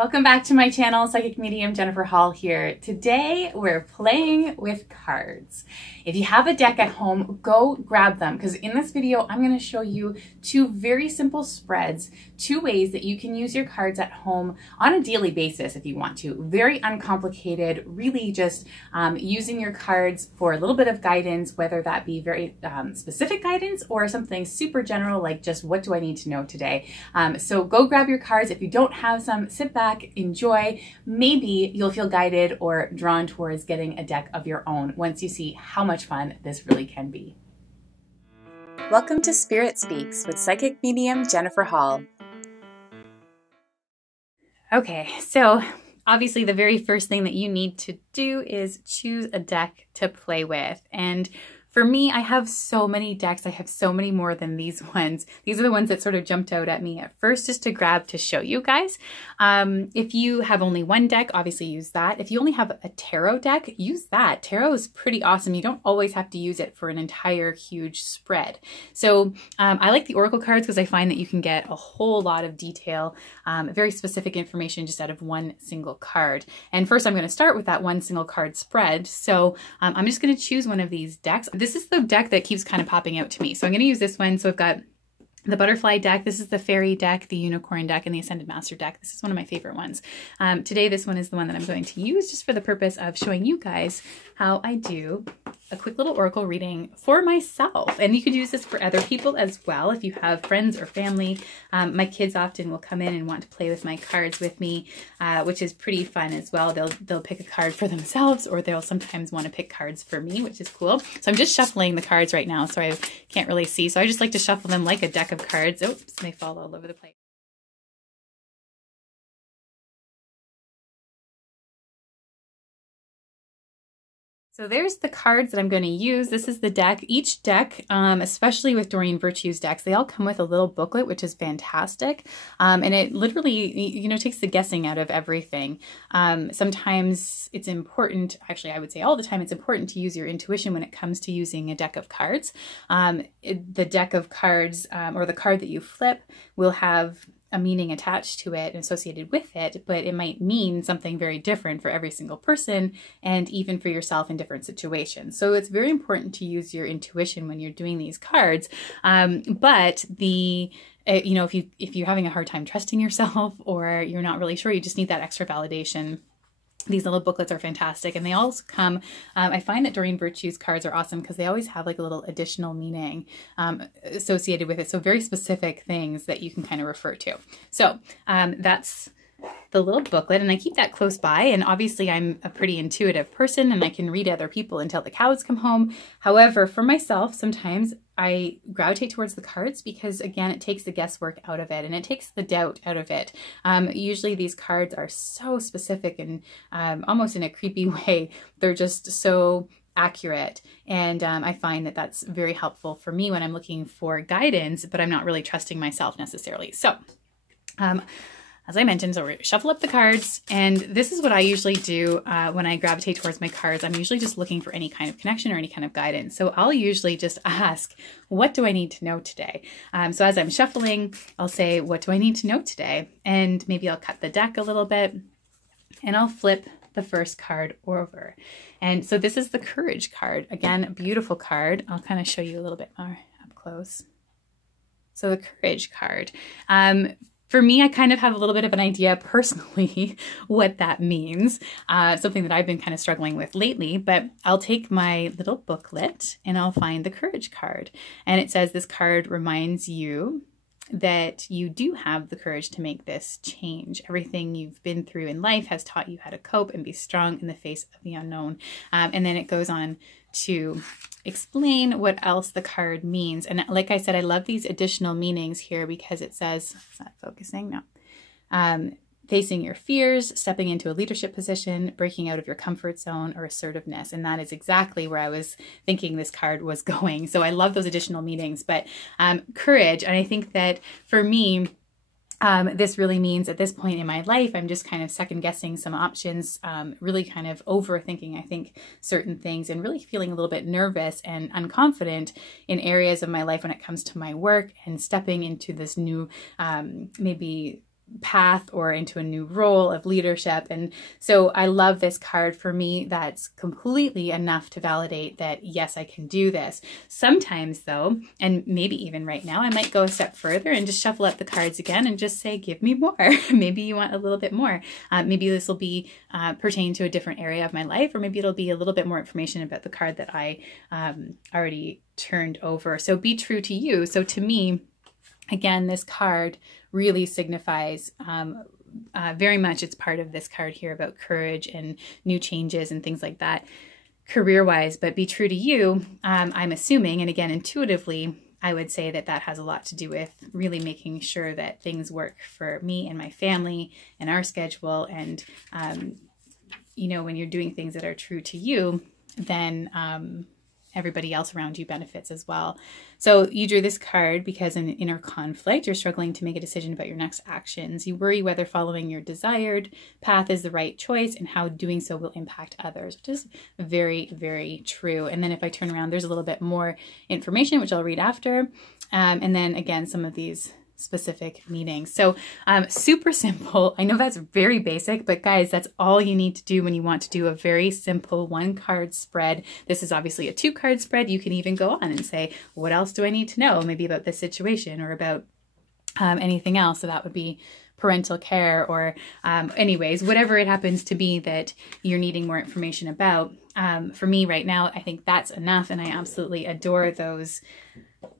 Welcome back to my channel, Psychic Medium Jennifer Hall here. Today we're playing with cards. If you have a deck at home, go grab them, because in this video I'm going to show you two very simple spreads, two ways that you can use your cards at home on a daily basis if you want to. Very uncomplicated, really just using your cards for a little bit of guidance, whether that be very specific guidance or something super general like just what do I need to know today. So go grab your cards. If you don't have some, sit back, enjoy. Maybe you'll feel guided or drawn towards getting a deck of your own once you see how much fun this really can be. Welcome to Spirit Speaks with Psychic Medium Jennifer Hall. Okay, so obviously the very first thing that you need to do is choose a deck to play with. And for me, I have so many decks. I have so many more than these ones. These are the ones that sort of jumped out at me at first just to grab to show you guys. If you have only one deck, obviously use that. If you only have a tarot deck, use that. Tarot is pretty awesome. You don't always have to use it for an entire huge spread. So I like the oracle cards because I find that you can get a whole lot of detail, very specific information just out of one single card. And first I'm going to start with that one single card spread. So I'm just going to choose one of these decks. This is the deck that keeps kind of popping out to me. So I'm going to use this one. So I've got the butterfly deck. This is the fairy deck, the unicorn deck, and the ascended master deck. This is one of my favorite ones. Today, this one is the one that I'm going to use just for the purpose of showing you guys how I do a quick little oracle reading for myself. And you could use this for other people as well. If you have friends or family, my kids often will come in and want to play with my cards with me, which is pretty fun as well. They'll pick a card for themselves, or they'll sometimes want to pick cards for me, which is cool. So I'm just shuffling the cards right now, so I can't really see. So I just like to shuffle them like a deck of cards. Oops, they fall all over the place. So there's the cards that I'm going to use. This is the deck. Each deck, especially with Doreen Virtue's decks, they all come with a little booklet, which is fantastic. And it literally, you know, takes the guessing out of everything. Sometimes it's important, actually, I would say all the time, it's important to use your intuition when it comes to using a deck of cards. The deck of cards, or the card that you flip, will have a meaning attached to it and associated with it, but it might mean something very different for every single person and even for yourself in different situations. So it's very important to use your intuition when you're doing these cards. But you know, if you're having a hard time trusting yourself or you're not really sure, you just need that extra validation. These little booklets are fantastic, and they all come, I find that Doreen Virtue's cards are awesome because they always have like a little additional meaning associated with it. So very specific things that you can kind of refer to. So that's the little booklet, and I keep that close by. And obviously I'm a pretty intuitive person and I can read other people until the cows come home. However, for myself, sometimes I gravitate towards the cards because, again, it takes the guesswork out of it and it takes the doubt out of it. Usually these cards are so specific and almost in a creepy way. They're just so accurate. And I find that that's very helpful for me when I'm looking for guidance, but I'm not really trusting myself necessarily. So, as I mentioned, so we shuffle up the cards, and this is what I usually do when I gravitate towards my cards. I'm usually just looking for any kind of connection or any kind of guidance. So I'll usually just ask, what do I need to know today? So as I'm shuffling, I'll say, what do I need to know today? And maybe I'll cut the deck a little bit and I'll flip the first card over. And so this is the courage card. Again, a beautiful card. I'll kind of show you a little bit more up close. So the courage card. For me, I kind of have a little bit of an idea personally what that means, something that I've been kind of struggling with lately, but I'll take my little booklet and I'll find the courage card. And it says this card reminds you that you do have the courage to make this change. Everything you've been through in life has taught you how to cope and be strong in the face of the unknown. And then it goes on to explain what else the card means. And like I said, I love these additional meanings here because it says, is that focusing? No. Facing your fears, stepping into a leadership position, breaking out of your comfort zone, or assertiveness. And that is exactly where I was thinking this card was going. So I love those additional meanings, but courage. And I think that for me, this really means at this point in my life, I'm just kind of second guessing some options, really kind of overthinking, I think, certain things and really feeling a little bit nervous and unconfident in areas of my life when it comes to my work and stepping into this new, maybe path or into a new role of leadership. And so I love this card. For me, that's completely enough to validate that, yes, I can do this. Sometimes though, and maybe even right now, I might go a step further and just shuffle up the cards again and just say, give me more. Maybe you want a little bit more. Maybe this will be pertain to a different area of my life, or maybe it'll be a little bit more information about the card that I already turned over. So be true to you. So to me, again, this card really signifies very much, it's part of this card here about courage and new changes and things like that career-wise, but be true to you. I'm assuming, and again, intuitively, I would say that that has a lot to do with really making sure that things work for me and my family and our schedule. And, you know, when you're doing things that are true to you, then everybody else around you benefits as well. So you drew this card because in inner conflict, you're struggling to make a decision about your next actions. You worry whether following your desired path is the right choice and how doing so will impact others, which is very, very true. And then if I turn around, there's a little bit more information, which I'll read after. And then again, some of these specific meanings. So super simple. I know that's very basic, but guys, that's all you need to do when you want to do a very simple 1-card spread. This is obviously a 2-card spread. You can even go on and say, what else do I need to know? Maybe about this situation or about anything else. So that would be parental care or anyways, whatever it happens to be that you're needing more information about. For me right now, I think that's enough. And I absolutely adore those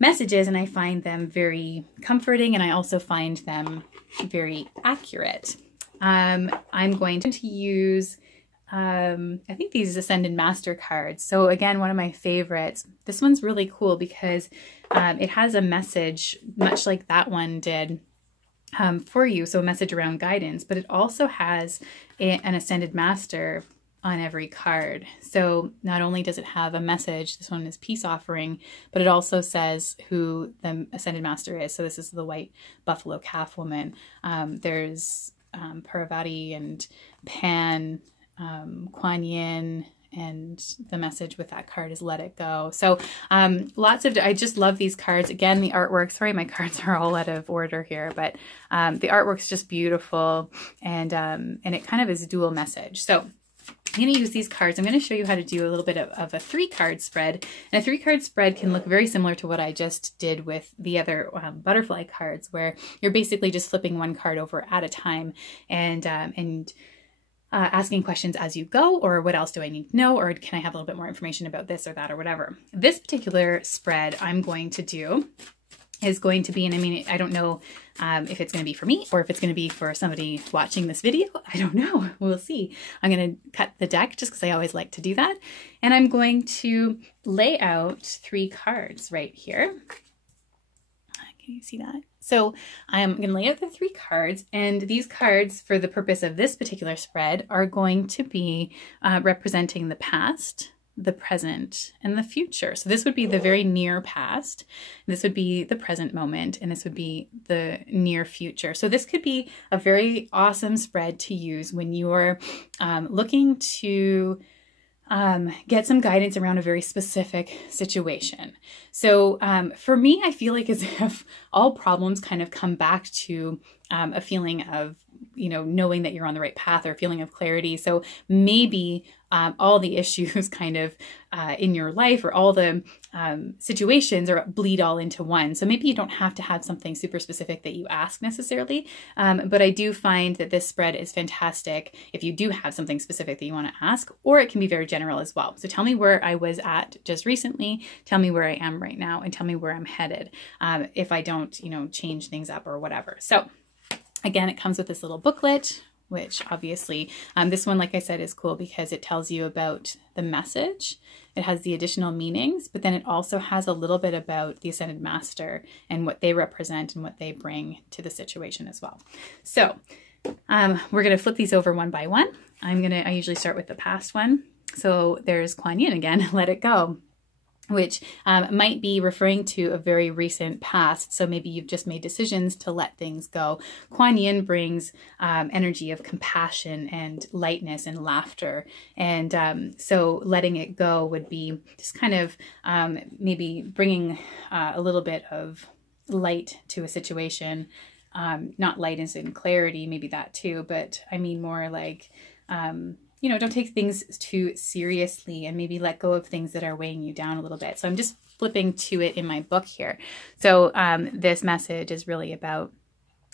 messages, and I find them very comforting, and I also find them very accurate. I'm going to use, I think these Ascended Master cards. So again, one of my favorites. This one's really cool because it has a message, much like that one did, for you. So a message around guidance, but it also has an Ascended Master on every card. So not only does it have a message, this one is peace offering, but it also says who the Ascended Master is. So this is the white buffalo calf woman. There's Parvati and Pan, Kuan Yin, and the message with that card is let it go. So lots of, I just love these cards. Again, the artwork, sorry, my cards are all out of order here, but the artwork's just beautiful, and it kind of is a dual message. So I'm going to use these cards. I'm going to show you how to do a little bit of a 3-card spread. And a 3-card spread can look very similar to what I just did with the other butterfly cards, where you're basically just flipping 1 card over at a time and asking questions as you go, or what else do I need to know, or can I have a little bit more information about this or that or whatever. This particular spread I'm going to do is going to be, and I mean, I don't know if it's going to be for me or if it's going to be for somebody watching this video. I don't know. We'll see. I'm going to cut the deck just because I always like to do that. And I'm going to lay out 3 cards right here. Can you see that? So I'm going to lay out the 3 cards, and these cards, for the purpose of this particular spread, are going to be representing the past, the present, and the future. So this would be the very near past, this would be the present moment, and this would be the near future. So this could be a very awesome spread to use when you're looking to get some guidance around a very specific situation. So for me, I feel like as if all problems kind of come back to a feeling of, you know, knowing that you're on the right path, or a feeling of clarity. So maybe all the issues kind of in your life, or all the situations, or bleed all into one. So maybe you don't have to have something super specific that you ask necessarily, but I do find that this spread is fantastic if you do have something specific that you want to ask, or it can be very general as well. So tell me where I was at just recently, tell me where I am right now, and tell me where I'm headed if I don't, you know, change things up or whatever. So again, it comes with this little booklet, which obviously this one, like I said, is cool because it tells you about the message. It has the additional meanings, but then it also has a little bit about the Ascended Master and what they represent and what they bring to the situation as well. So we're going to flip these over one by one. I usually start with the past one. So there's Kuan Yin again, let it go, which might be referring to a very recent past. So maybe you've just made decisions to let things go. Kuan Yin brings energy of compassion and lightness and laughter. And so letting it go would be just kind of maybe bringing a little bit of light to a situation. not light as in clarity, maybe that too, but I mean more like, you know, don't take things too seriously and maybe let go of things that are weighing you down a little bit. So I'm just flipping to it in my book here. So this message is really about,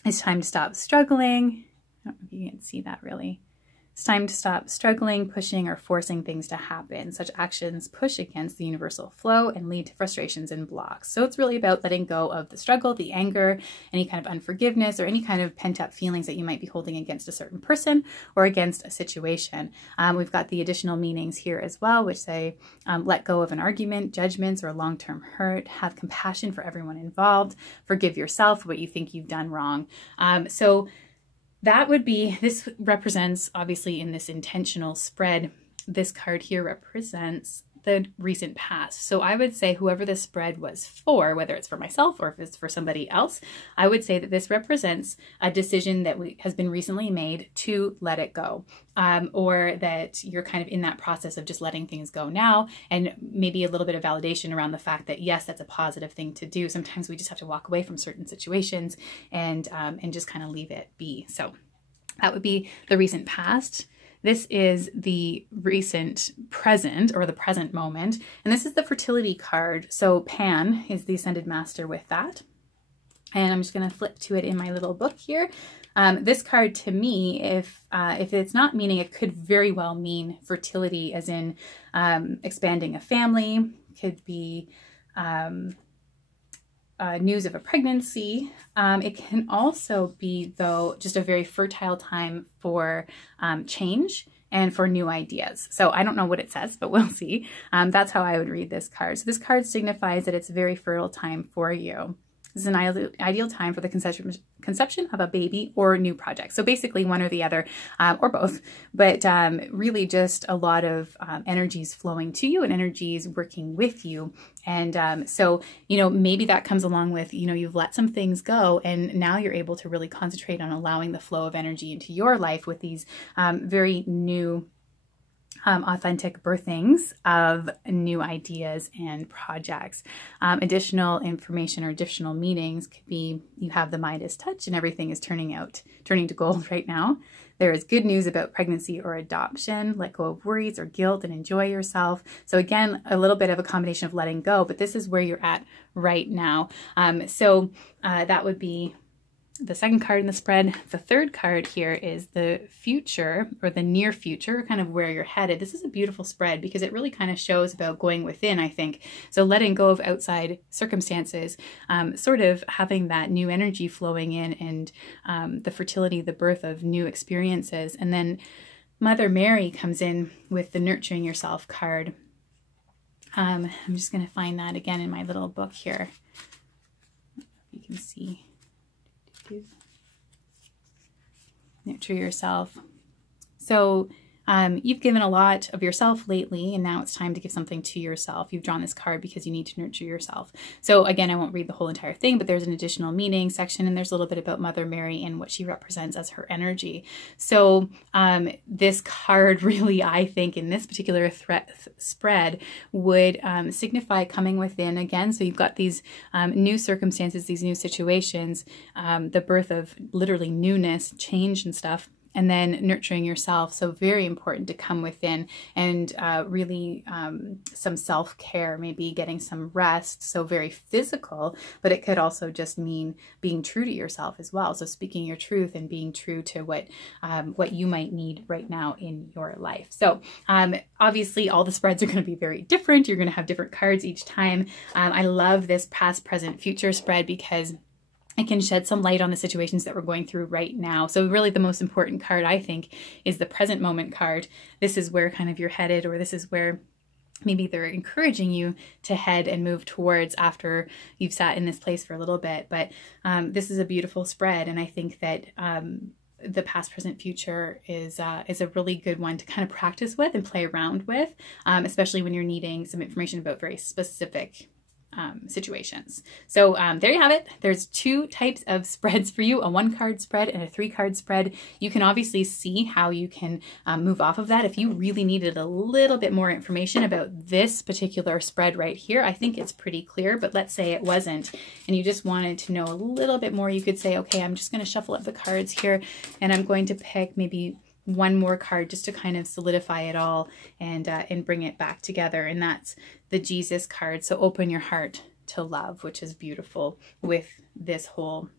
it's time to stop struggling. I don't know if you can see that really. It's time to stop struggling, pushing, or forcing things to happen. Such actions push against the universal flow and lead to frustrations and blocks. So it's really about letting go of the struggle, the anger, any kind of unforgiveness, or any kind of pent-up feelings that you might be holding against a certain person or against a situation. We've got the additional meanings here as well, which say, let go of an argument, judgments, or long-term hurt, have compassion for everyone involved, forgive yourself for what you think you've done wrong. So that would be, this represents, obviously in this intentional spread, this card here represents the recent past. So I would say whoever this spread was for, whether it's for myself or if it's for somebody else, I would say that this represents a decision that has been recently made to let it go. Or that you're kind of in that process of just letting things go now, and maybe a little bit of validation around the fact that yes, that's a positive thing to do. Sometimes we just have to walk away from certain situations and just kind of leave it be. So that would be the recent past. This is the recent present, or the present moment, and this is the fertility card. So Pan is the Ascended Master with that. And I'm just going to flip to it in my little book here. This card to me, if it's not meaning, it could very well mean fertility as in expanding a family, could be news of a pregnancy. It can also be, though, just a very fertile time for change and for new ideas. So I don't know what it says, but we'll see. That's how I would read this card. So this card signifies that it's a very fertile time for you. This is an ideal time for the conception of a baby or new project. So basically one or the other, or both, but really just a lot of energies flowing to you and energies working with you. And so, you know, maybe that comes along with, you know, you've let some things go and now you're able to really concentrate on allowing the flow of energy into your life with these very new authentic birthings of new ideas and projects. Additional information or additional meanings could be, you have the Midas touch and everything is turning to gold right now. There is good news about pregnancy or adoption. Let go of worries or guilt and enjoy yourself. So again, a little bit of a combination of letting go, but this is where you're at right now. So that would be the second card in the spread. The third card here is the future, or the near future, kind of where you're headed. This is a beautiful spread because it really kind of shows about going within, I think. So letting go of outside circumstances, sort of having that new energy flowing in, and the fertility, the birth of new experiences. And then Mother Mary comes in with the nurturing yourself card. I'm just going to find that again in my little book here. You can see. Nurture yourself. So you've given a lot of yourself lately, and now it's time to give something to yourself. You've drawn this card because you need to nurture yourself. So again, I won't read the whole entire thing, but there's an additional meaning section, and there's a little bit about Mother Mary and what she represents as her energy. So this card really, I think, in this particular spread would signify coming within again. So you've got these new circumstances, these new situations, the birth of literally newness, change and stuff. And then nurturing yourself. So very important to come within and really some self-care, maybe getting some rest. So very physical, but it could also just mean being true to yourself as well. So speaking your truth and being true to what you might need right now in your life. So obviously all the spreads are going to be very different. You're going to have different cards each time. I love this past, present, future spread because it can shed some light on the situations that we're going through right now. So really the most important card, I think, is the present moment card. This is where kind of you're headed, or this is where maybe they're encouraging you to head and move towards after you've sat in this place for a little bit. But this is a beautiful spread, and I think that the past, present, future is a really good one to kind of practice with and play around with, especially when you're needing some information about very specific situations. So there you have it. There's 2 types of spreads for you, a 1-card spread and a 3-card spread. You can obviously see how you can move off of that. If you really needed a little bit more information about this particular spread right here, I think it's pretty clear, but let's say it wasn't, and you just wanted to know a little bit more, you could say, okay, I'm just going to shuffle up the cards here, and I'm going to pick maybe 1 more card just to kind of solidify it all and bring it back together. And that's the Jesus card. So open your heart to love, which is beautiful with this whole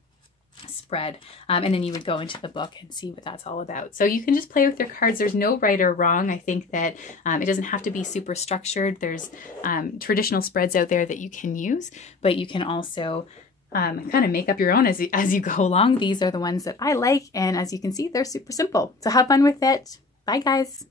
spread. And then you would go into the book and see what that's all about. So you can just play with your cards. There's no right or wrong. I think that it doesn't have to be super structured. There's traditional spreads out there that you can use, but you can also kind of make up your own as you go along. These are the ones that I like, and as you can see, they're super simple. So have fun with it. Bye, guys.